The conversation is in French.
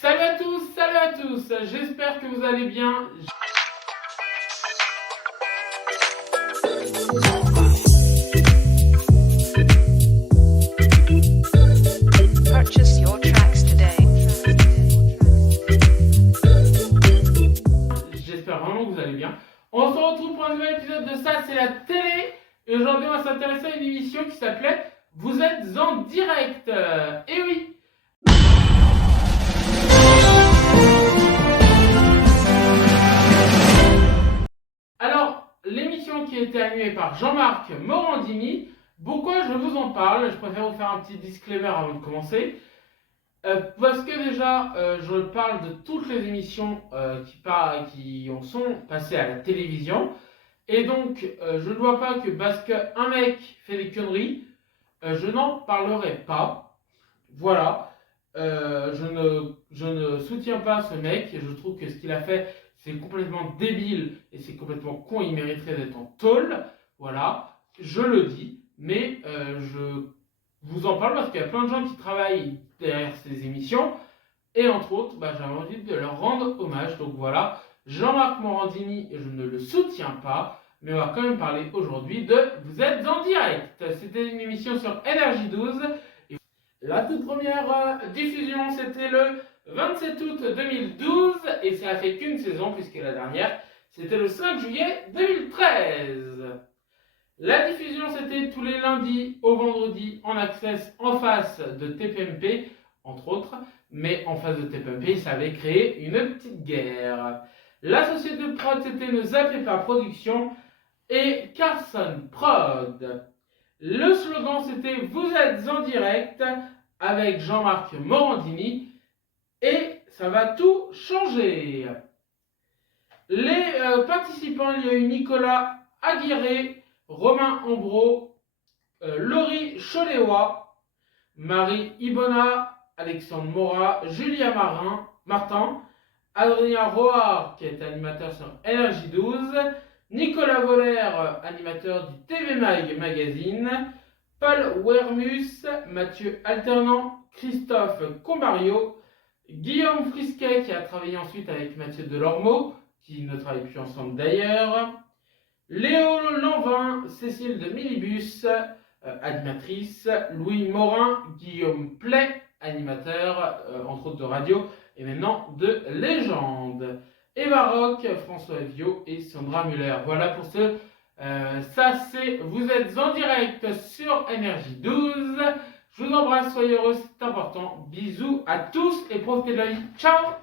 Salut à tous, j'espère que vous allez bien. Purchase your tracks today. J'espère vraiment que vous allez bien. On se retrouve pour un nouvel épisode de Ça c'est la télé. Et aujourd'hui on va s'intéresser à une émission qui s'appelait Vous êtes en direct. Et oui. Alors, l'émission qui a été animée par Jean-Marc Morandini, pourquoi je vous en parle? Je préfère vous faire un petit disclaimer avant de commencer. Parce que déjà, je parle de toutes les émissions qui en sont passées à la télévision. Et donc, je ne vois pas que parce qu'un mec fait des conneries, je n'en parlerai pas. Voilà. Je ne soutiens pas ce mec. Et je trouve que ce qu'il a fait, c'est complètement débile et c'est complètement con. Il mériterait d'être en tôle. Voilà. Je le dis. Mais je vous en parle parce qu'il y a plein de gens qui travaillent derrière ces émissions. Et entre autres, j'avais envie de leur rendre hommage. Donc voilà. Jean-Marc Morandini, je ne le soutiens pas. Mais on va quand même parler aujourd'hui de Vous êtes en direct. C'était une émission sur Énergie 12. Et la toute première diffusion, c'était le 27 août 2012. Et ça a fait qu'une saison, puisque la dernière, c'était le 5 juillet 2013. La diffusion, c'était tous les lundis au vendredi en access en face de TPMP, entre autres. Mais en face de TPMP, ça avait créé une petite guerre. La société de prod, c'était Ne zappez pas production et Carson Prod. Le slogan, c'était Vous êtes en direct avec Jean-Marc Morandini et ça va tout changer. Les participants, il y a eu Nicolas Aguirre, Romain Ambro, Laurie Choléwa, Marie Ibona, Alexandre Mora, Julia Martin, Adrien Roard qui est animateur sur Énergie 12, Nicolas Voller, animateur du TV Mag Magazine, Paul Wermus, Mathieu Alternant, Christophe Combario, Guillaume Frisquet qui a travaillé ensuite avec Mathieu Delormeau, qui ne travaille plus ensemble d'ailleurs, Léo Lanvin, Cécile de Millibus, animatrice, Louis Morin, Guillaume Play, animateur, entre autres de radio, et maintenant de légende. Eva Rock, François Viau et Sandra Muller. Voilà pour ce. Ça c'est Vous êtes en direct sur Énergie 12. Je vous embrasse, soyez heureux, c'est important. Bisous à tous et profitez de la vie. Ciao!